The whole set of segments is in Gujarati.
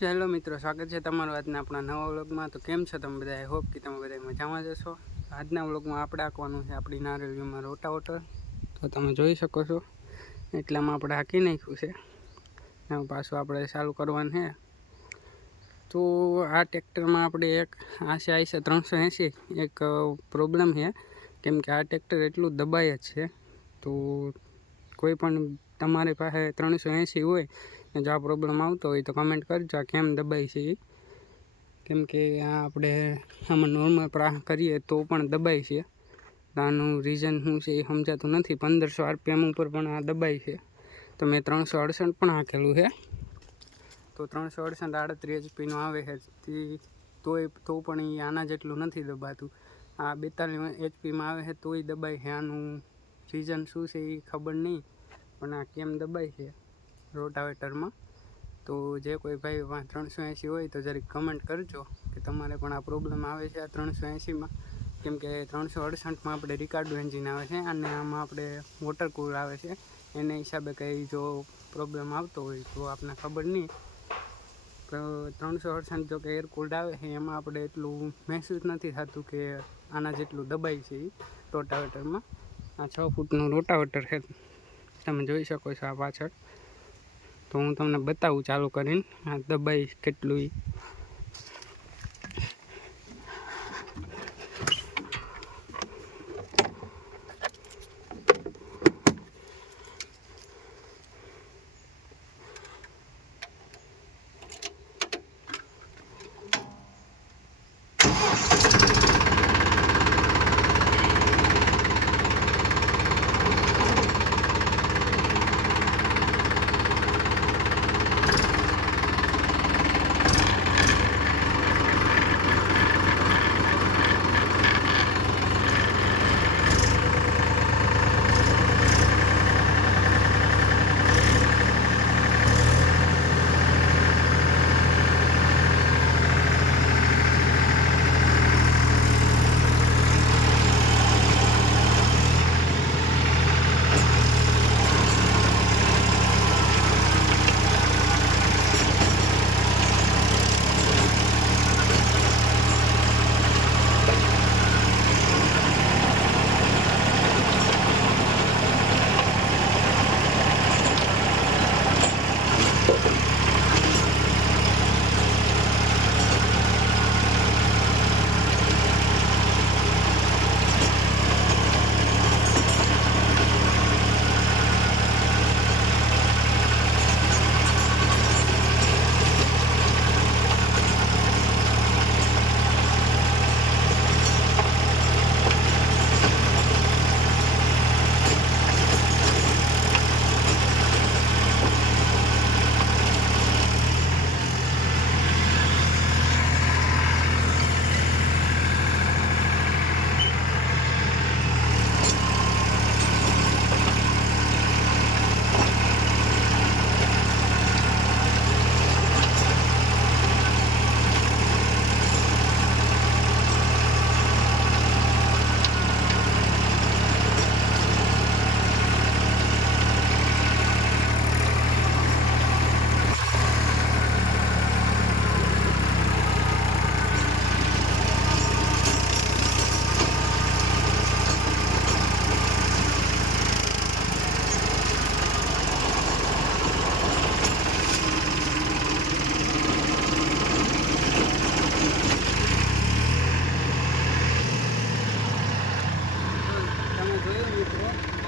હેલો મિત્રો, સ્વાગત છે તમારું આજના આપણા નવા વ્લોગમાં। તો કેમ છો તમે બધા? આઈ હોપ કે તમે બધા મજામાં જ હશો। આજના વ્લોગમાં આપણે આંકવાનું છે આપણી નારેલીમાં રોટાવેટર। તો તમે જોઈ શકો છો એટલામાં આપણે હાંકી નાખ્યું છે ને પાછું આપણે ચાલુ કરવાનું છે। તો આ ટ્રેક્ટરમાં આપણે એક આશે 380 એક પ્રોબ્લેમ છે, કેમ કે આ ટ્રેક્ટર એટલું દબાય જ છે। તો કોઈ પણ તમારી પાસે 380 હોય ને જો આ પ્રોબ્લેમ આવતો હોય તો કમેન્ટ કરજો કેમ દબાય છે એ, કેમ કે આ આપણે આમાં નોર્મલ કરીએ તો પણ દબાય છે। આનું રીઝન શું છે એ સમજાતું નથી। 1500 RPM ઉપર પણ આ દબાય છે। તો મેં 368 પણ હાંકેલું છે। તો 368 38 HP આવે છે તો પણ એ આના જેટલું નથી દબાતું। આ 42 HP આવે છે તોય દબાય છે। આનું રીઝન શું છે એ ખબર નહીં, પણ આ કેમ દબાય છે રોટાવેટરમાં। તો જે કોઈ ભાઈ 380 હોય તો જરીક કમેન્ટ કરજો કે તમારે પણ આ પ્રોબ્લેમ આવે છે આ 380માં, કેમ કે 368માં આપણે રિકાર્ડો એન્જિન આવે છે અને આમાં આપણે વોટર કૂલર આવે છે। એને હિસાબે કંઈ જો પ્રોબ્લેમ આવતો હોય તો આપણને ખબર નહીં। 368 જો કે એર કૂલ્ડ આવે છે એમાં આપણે એટલું મહેસૂસ નથી થતું કે આના જેટલું દબાય છે એ રોટાવેટરમાં। આ 6 ફૂટનું રોટાવેટર છે, તમે જોઈ શકો છો આ પાછળ। તો હું તમને બતાવું ચાલુ કરીને આ દબાઈ કેટલું।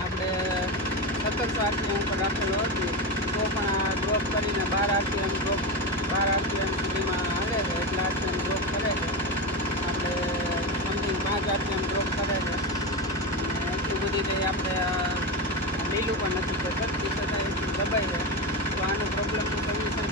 આપણે 1700 RPM ઉપર રાખેલું હતું તો પણ આ ડ્રોપ કરીને 12 RPM ડ્રોપ 12 RPM સુધીમાં હાલે છે। એટલા RPM ડ્રોપ કરે છે આપણે, સમથિંગ 5 RPM ડ્રોપ કરે છે। એટલી બધી કંઈ આપણે લીલું પણ નથી કરતા, છતાં એટલું દબાઈ છે। તો આનું પ્રોબ્લેમનું સોલ્યુશન